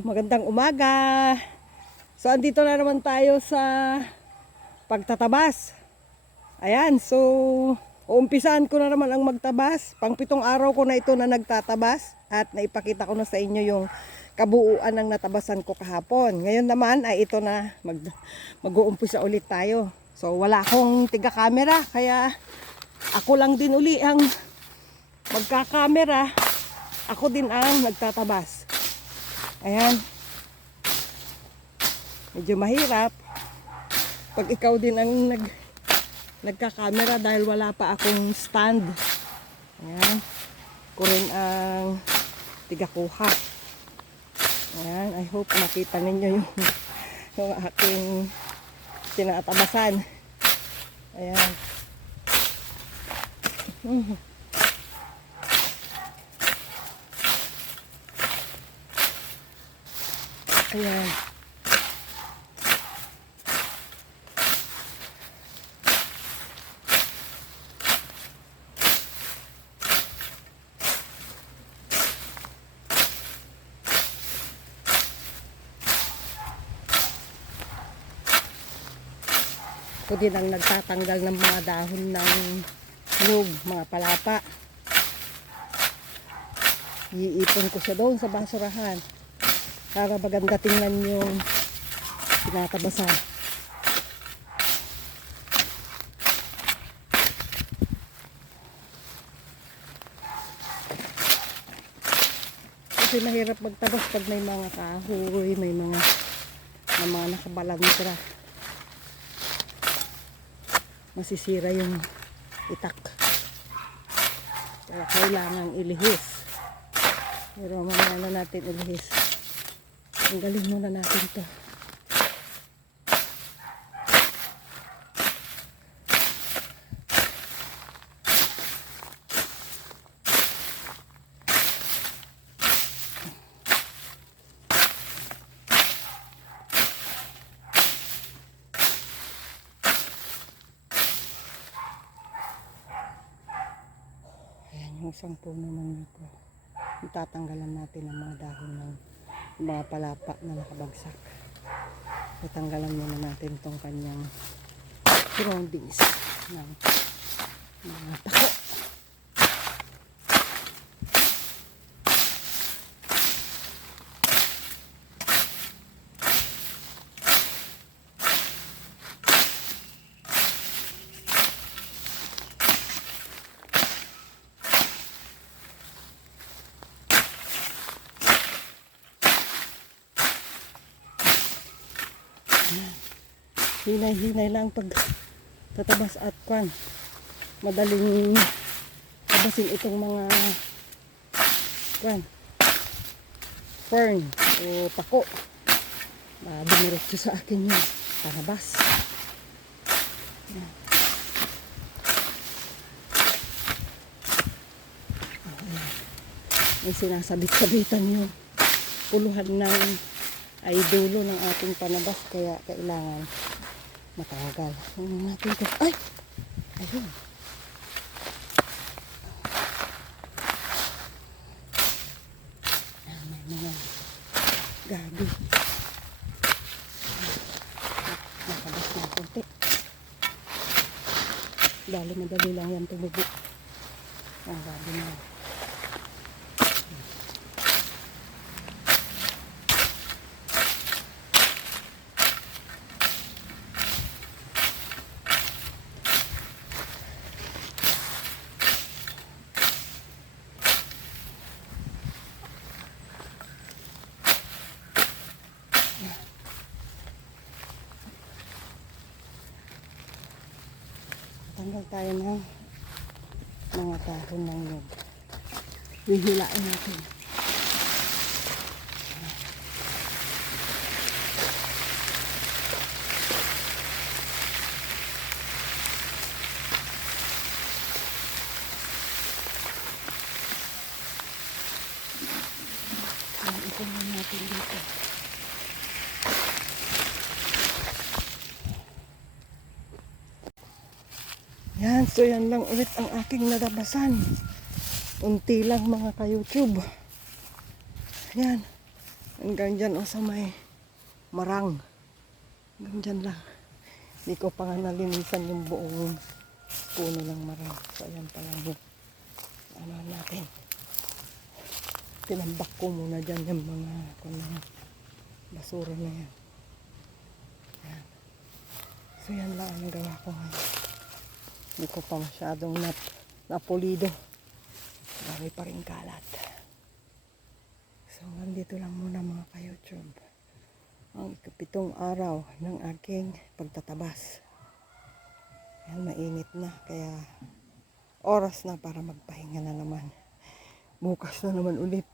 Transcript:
magandang umaga. So andito na naman tayo sa pagtatabas. Ayan, so uumpisahan ko na naman ang magtabas. Pangpitong araw ko na ito na nagtatabas at naipakita ko na sa inyo yung kabuuan ng natabasan ko kahapon. Ngayon naman ay ito na mag mag-uumpisa ulit tayo. So wala akong tiga camera kaya ako lang din uli ang magka-camera. Ako din ang nagtatabas. Ayan. Medyo mahirap. Pag ikaw din ang nag nagka-camera dahil wala pa akong stand. Ayan. Ko rin ang tigakuha. Ayan. I hope makita ninyo yung, yung aking tinatabasan. Ayan. Mhm. Ayan. Ako din ang nagtatanggal ng mga dahon ng nyug, mga palapa. Iipon ko siya doon sa basurahan para maganda tingnan yung tinatabasan. Kasi mahirap magtabas pag may mga kahoy, may mga may mga nakabalantra. Masisira yung itak. Kaya kailangan ilihis. Pero mamaya na natin ilihis. Tanggalin muna natin to. Ayan yung isang puno ng nito. Itatanggalan natin ang mga dahon ng mga palapa na nakabagsak. Tatanggalan muna natin itong kanyang surroundings ng mga tako. Hinay-hinay lang pag tatabas at kwan. Madaling tabasin itong mga kwan. Fern o pako. Uh, dumiretso sa akin yung tanabas. Ayan. Ayan. May sinasabit-sabitan yung puluhan ng ay dulo ng ating panabas kaya kailangan matagal. Ano natin ito? Ay! Ayun. Ayan, may mga gabi. Nakabas na konti. Dali madali lang yan tumubo. Ang gabi na. yan. Tanggal tayo ng mga dahon ng nyug. Hihilain natin. Ayan, ito na natin dito. Yan, so yan lang ulit ang aking natabasan. Unti lang mga ka-YouTube. Yan. Hanggang dyan o sa may marang. Hanggang dyan lang. Hindi ko pa nga nalinisan yung buong puno ng marang. So ayan pa lang yung ano natin. Tinambak ko muna dyan yung mga kung na yan, basura na yan. Ayan. So yan lang ang gawa ko ngayon. Hindi ko pa masyadong nap napulido. Marami pa rin kalat. So, nandito lang muna mga ka-YouTube. Ang ikapitong araw ng aking pagtatabas. Yan, mainit na. Kaya, oras na para magpahinga na naman. Bukas na naman ulit.